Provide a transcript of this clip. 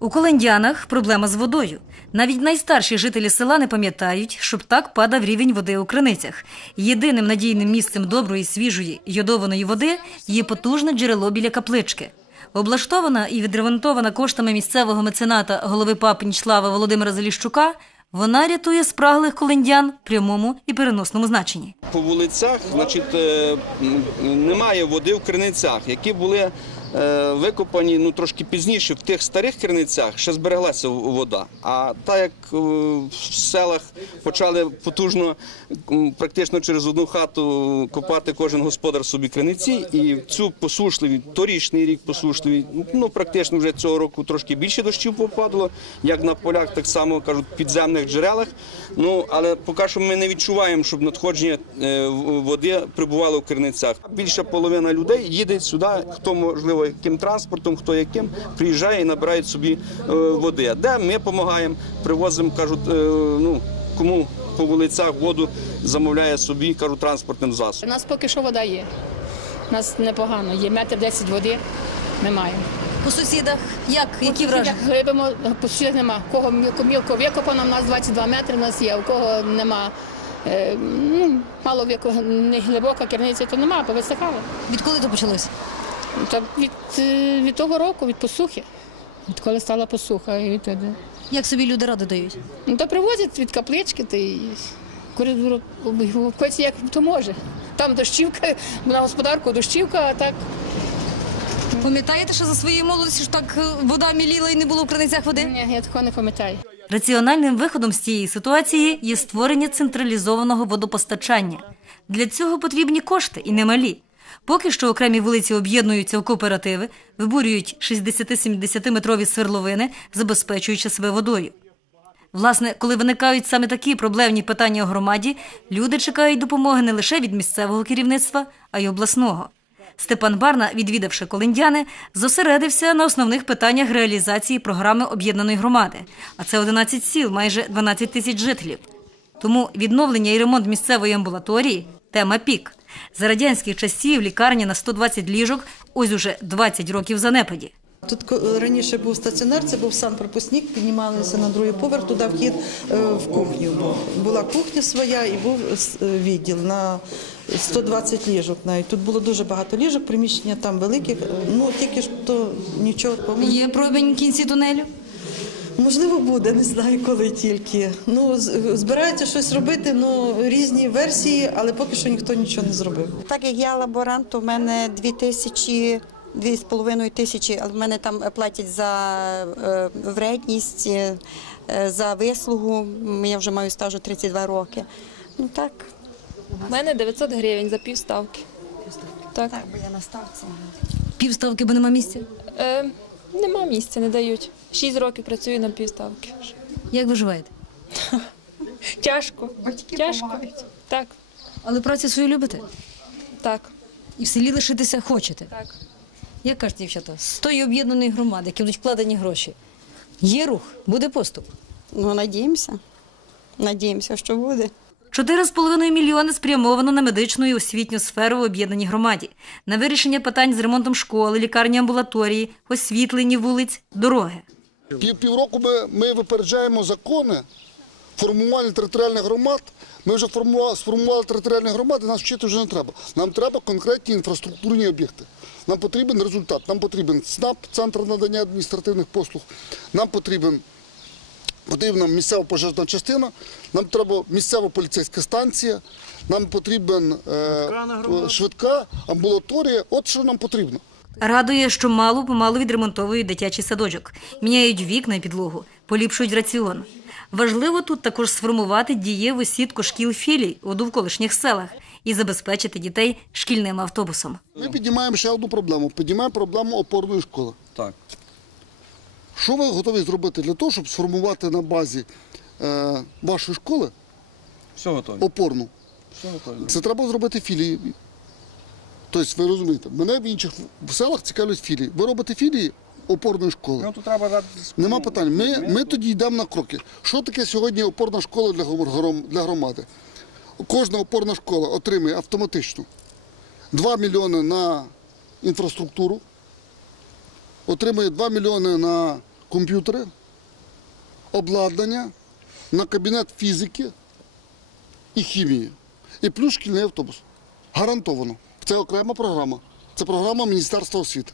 У Колендянах проблема з водою. Навіть найстарші жителі села не пам'ятають, щоб так падав рівень води у криницях. Єдиним надійним місцем доброї, свіжої, йодованої води є потужне джерело біля каплички. Облаштована і відремонтована коштами місцевого мецената голови Папінчлава Володимира Заліщука, вона рятує спраглих колендян в прямому і переносному значенні. По вулицях значить, е, немає води в криницях, які були викопані ну, трошки пізніше. В тих старих криницях ще збереглася вода. А так як е, в селах почали потужно, практично через одну хату копати кожен господар собі криниці, і цю посушливі, торічний рік посушливий, ну практично вже цього року трошки більше дощів попадало, як на полях, так само кажуть, підземних джерелах. Ну але поки що ми не відчуваємо, щоб надходження е, води прибувало в криницях. Більша половина людей їде сюди, хто можливо яким транспортом, хто яким приїжджає і набирають собі е, води. Де ми допомагаємо, привозимо, кажуть, е, ну кому по вулицях воду замовляє собі, кажуть, транспортним засобом. У нас поки що вода є. У нас непогано. Є метр 10 води. Ми маємо. У сусідах як? Які враження? Грибимо, по сусідах нема. У кого мілко, викопано, у нас 22 метри у нас є, у кого нема. е, Ну, мало віку, не глибока керниця, то нема, повисихало. Відколи то почалося? Та від, е, від того року, від посухи. Відколи стала посуха і відтоді. Як собі люди ради дають? Ну, то привозять від каплички, та й коридор обіймовкується як то може. Там дощівка, на господарку дощівка, а так Пам'ятаєте, що за своєї молодості ж так е, вода міліла і не було в криницях води? ні, я такого не пам'ятаю. Раціональним виходом з цієї ситуації є створення централізованого водопостачання. Для цього потрібні кошти і немалі. Поки що окремі вулиці об'єднуються в кооперативи, вибурюють 60-70-метрові сверловини, забезпечуючи себе водою. Власне, коли виникають саме такі проблемні питання у громаді, люди чекають допомоги не лише від місцевого керівництва, а й обласного. Степан Барна, відвідавши Колендяни, зосередився на основних питаннях реалізації програми об'єднаної громади. А це 11 сіл, майже 12 тисяч жителів. Тому відновлення і ремонт місцевої амбулаторії тема пік. За радянських часів лікарня на 120 ліжок ось уже 20 років занепаді. Тут ко- раніше був стаціонар, це був санпропускник, піднімалися на другий поверх, туди вхід е, в кухню. Була кухня своя і був е, відділ на 120 ліжок навіть. Тут було дуже багато ліжок, приміщення там великих, е, ну тільки ж то нічого, Є промінь в кінці тунелю. Можливо буде, не знаю коли тільки. Ну, з- збираються щось робити, ну різні версії, але поки що ніхто нічого не зробив. Так як я лаборант, то в мене дві тисячі, дві з половиною тисячі, але в мене там платять за е, вредність, е, за вислугу. Я вже маю стажу 32 роки. Ну так. У мене 900 гривень за півставки. Так. Так, бо я на ставці. Півставки, бо нема місця. Е, нема місця, не дають. Шість років працюю на півставки. Як виживаєте? Тяжко. Тяжко. Так, Але працю свою любите? так, І в селі лишитися хочете. так. Як кажуть, дівчата, з тої об'єднаної громади, які будуть вкладені гроші, є рух, буде поступ. Ну, надіємося. Надіємося, що буде. 4,5 мільйони спрямовано на медичну і освітню сферу в об'єднаній громаді, на вирішення питань з ремонтом школи, лікарні амбулаторії, освітлені вулиць, дороги. Пів, ми, ми випереджаємо закони формування територіальних громад. Ми вже формували, сформували територіальні громади, нас вчити вже не треба. Нам треба конкретні інфраструктурні об'єкти. Нам потрібен результат. Нам потрібен СНАП, центр надання адміністративних послуг. Нам потрібен потрібна місцева пожежна частина, нам треба місцева поліцейська станція, нам потрібен е, швидка амбулаторія. От що нам потрібно. Радує, що мало помалу відремонтовують дитячий садочок, міняють вікна і підлогу, поліпшують раціон. Важливо тут також сформувати дієву сітку шкіл філій у довколишніх селах і забезпечити дітей шкільним автобусом. Ми піднімаємо ще одну проблему. Піднімаємо проблему опорної школи. Так. Що ви готові зробити для того, щоб сформувати на базі е, вашої школи Все готові. опорну? Все готові. Це треба зробити філії. Тобто, ви розумієте, мене в інших селах цікавлять філії. Ви робите філії опорної школи. Ну, тут треба дати Нема питань. Ми, ми тоді йдемо на кроки. Що таке сьогодні опорна школа для, гром- для громади? Кожна опорна школа отримує автоматично 2 мільйони на інфраструктуру, отримує 2 мільйони на комп'ютери, обладнання на кабінет фізики і хімії. І плюс шкільний автобус. Гарантовано. Це окрема програма. Це програма Міністерства освіти.